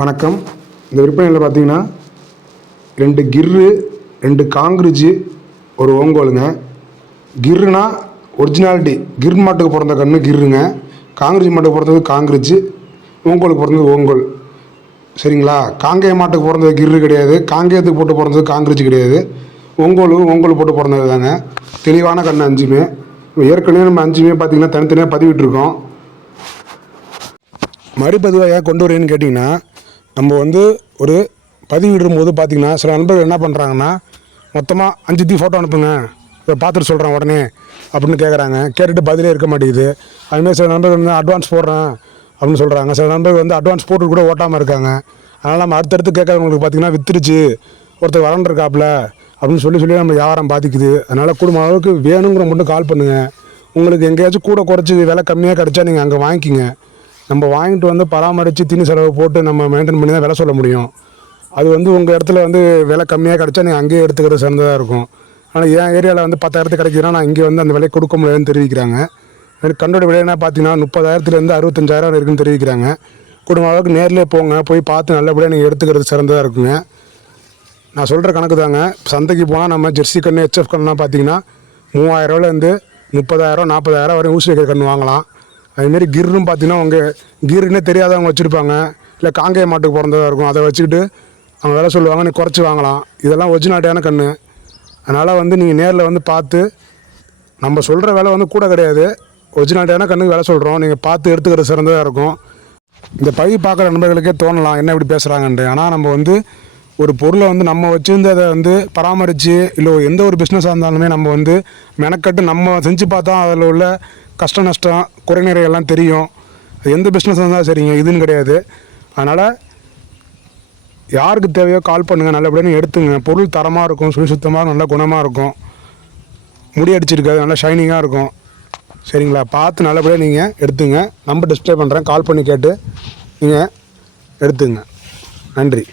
வணக்கம். இந்த விற்பனையில் பார்த்தீங்கன்னா 2 கிர்ரு, 2 காங்கிரிட்ஜு, ஒரு ஓங்கோலுங்க. கிர்ருனா ஒரிஜினாலிட்டி, கிர் மாட்டுக்கு பிறந்த கன்று கிர்ருங்க. காங்கிரிட்ஜ் மாட்டுக்கு பிறந்தது காங்கிரிட்ஜு, ஓங்கோலுக்கு பிறந்தது ஓங்கோல். சரிங்களா? காங்கேய மாட்டுக்கு பிறந்தது கிர்ரு கிடையாது, காங்கேயத்துக்கு போட்டு பிறந்தது காங்கிரிட்ஜ் கிடையாது. ஓங்கோல் போட்டு பிறந்தது தாங்க. தெளிவான கன்று 5மே. ஏற்கனவே நம்ம 5மே பார்த்தீங்கன்னா தனித்தனியாக பதிவிட்டுருக்கோம். மறுபதிவாக ஏன் கொண்டு வரேன்னு கேட்டிங்கன்னா, நம்ம ஒரு பதிவிடும்போது பார்த்திங்கன்னா சில நண்பர்கள் என்ன பண்ணுறாங்கன்னா, மொத்தமாக 5 ஃபோட்டோ அனுப்புங்க, இதை பார்த்துட்டு சொல்கிறேன் உடனே அப்படின்னு கேட்குறாங்க. கேட்டுட்டு பதிலே இருக்க மாட்டேங்குது. அதுமாதிரி சில நண்பர்கள் அட்வான்ஸ் போடுறேன் அப்படின்னு சொல்கிறாங்க. சில நண்பர்கள் அட்வான்ஸ் போட்டு கூட ஓட்டாமல் இருக்காங்க. அதனால் நம்ம அடுத்தடுத்து கேட்குறவங்களுக்கு பார்த்திங்கன்னா வித்துருச்சு, ஒருத்தர் வளர்ந்துருக்காப்புல அப்படின்னு சொல்லி நம்ம வியாபாரம் பாதிக்குது. அதனால் குடும்ப அளவுக்கு வேணுங்கிற மட்டும் கால் பண்ணுங்கள். உங்களுக்கு எங்கேயாச்சும் கூட குறைச்சி விலை கம்மியாக கிடச்சா நீங்கள் அங்கே வாங்கிக்கிங்க. நம்ம வாங்கிட்டு பராமரித்து தீனி செலவு போட்டு நம்ம மெயின்டைன் பண்ணி தான் விலை சொல்ல முடியும். அது உங்கள் இடத்துல விலை கம்மியாக கிடச்சா நீங்கள் அங்கேயே எடுத்துக்கிறது சிறந்ததாக இருக்கும். ஆனால் என் ஏரியாவில் 10,000 கிடைக்குதுன்னா நான் இங்கே அந்த விலை கொடுக்க முடியாதுன்னு தெரிவிக்கிறாங்க. கண்டோட விலை என்ன பார்த்தீங்கன்னா 30,000 65,000 இருக்குன்னு தெரிவிக்கிறாங்க. குடும்ப அளவுக்கு நேரிலே போங்க, போய் பார்த்து நல்லபடியாக நீங்கள் எடுத்துக்கிறது சிறந்ததாக இருக்குங்க. நான் சொல்கிற கணக்கு தாங்க. சந்தைக்கு போனால் நம்ம ஜெர்சி கன்று, ஹெச்எஃப் கன்றுலாம் பார்த்தீங்கன்னா 30,000 30,000 40,000 வரையும் ஊசி வைக்கிற கன்று வாங்கலாம். அதுமாரி கிர்ரும் பார்த்தீங்கன்னா உங்கள் கிர்னே தெரியாதவங்க வச்சுருப்பாங்க, இல்லை காங்கேய மாட்டுக்கு பிறந்ததாக இருக்கும். அதை வச்சுக்கிட்டு அவங்க விலை சொல்லுவாங்க, நீ குறைச்சி வாங்கலாம். இதெல்லாம் ஒரிஜினாலிட்டியான கன்று. அதனால் நீங்கள் நேரில் பார்த்து, நம்ம சொல்கிற விலை கூட கிடையாது, ஒரிஜினாலிட்டியான கண்ணுக்கு விலை சொல்கிறோம். நீங்கள் பார்த்து எடுத்துக்கிறது சிறந்ததாக இருக்கும். இந்த பதிவு பார்க்குற நண்பர்களுக்கே தோணலாம் என்ன இப்படி பேசுகிறாங்கன்ட்டு. ஆனால் நம்ம ஒரு பொருளை நம்ம வச்சுருந்து அதை பராமரித்து, இல்லை எந்த ஒரு பிஸ்னஸாக இருந்தாலுமே நம்ம மெனக்கட்டு நம்ம செஞ்சு பார்த்தா அதில் உள்ள கஷ்ட நஷ்டம் குறைநிறை எல்லாம் தெரியும். எந்த பிஸ்னஸ் இருந்தாலும் சரிங்க, இதுன்னு கிடையாது. அதனால் யாருக்கு தேவையோ கால் பண்ணுங்கள், நல்லபடியாக எடுத்துங்க. பொருள் தரமாக இருக்கும், சுத்தமாக நல்ல குணமாக இருக்கும், முடி அடிச்சிருக்காது, நல்லா ஷைனிங்காக இருக்கும். சரிங்களா? பார்த்து நல்லபடியாக நீங்கள் எடுத்துங்க. நம்பர் டிஸ்ப்ளே பண்ணுறேன், கால் பண்ணி கேட்டு நீங்கள் எடுத்துங்க. நன்றி.